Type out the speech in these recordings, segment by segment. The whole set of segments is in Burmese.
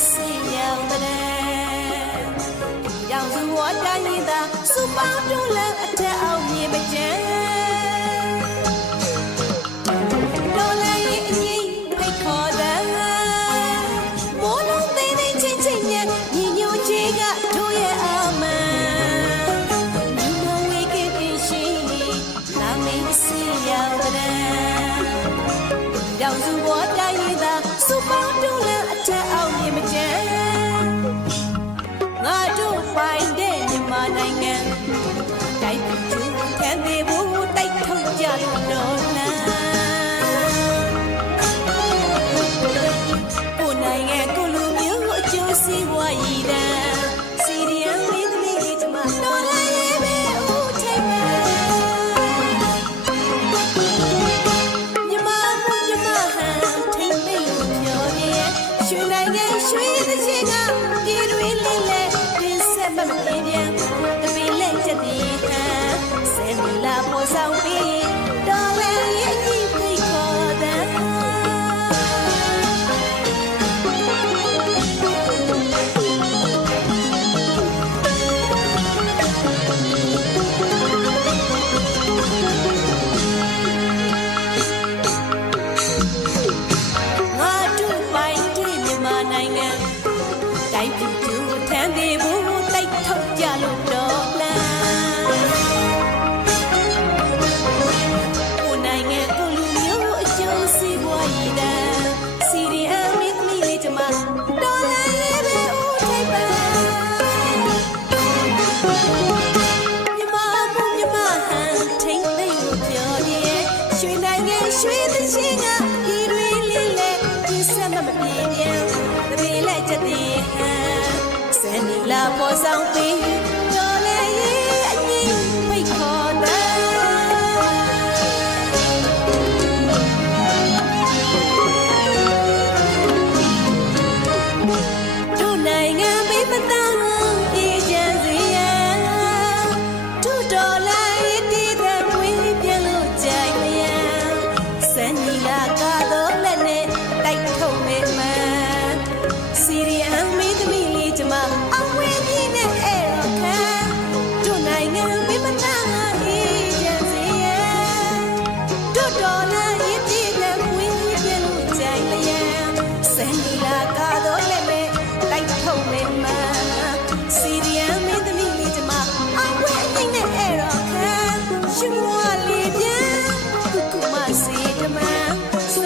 yang belen yang zuwa dani da su ba dole a ta au ni baje dole yi ni kai ko da mo no de de chin chin ya ni nyu che ga to ye ama ni no we ke in shi la me si yang belen yang zuwa dani 我依然 သေးဘူးတိုက်ထုတ်ကြလို့တော့လားကိုယ်နိုင်ငံကိုလူမျိုးအကျိုးစီးပွားရည်တန်းစီရီအမင်းသမီးလေးကျမတော်လည်းရဲ့ပဲဦးထိုက်ပါမြန်မာဘူးမြန်မာဟန်ထိမ့်သိမ့်လို့ပြောရဲ့ရွှေနိုင်ငံရွှေသချင်းကဒီတွေလေးလဲဒီဆက်မမပြေပြန်တပင်လက်ချက်သေးဟန် Then la pose en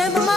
remember my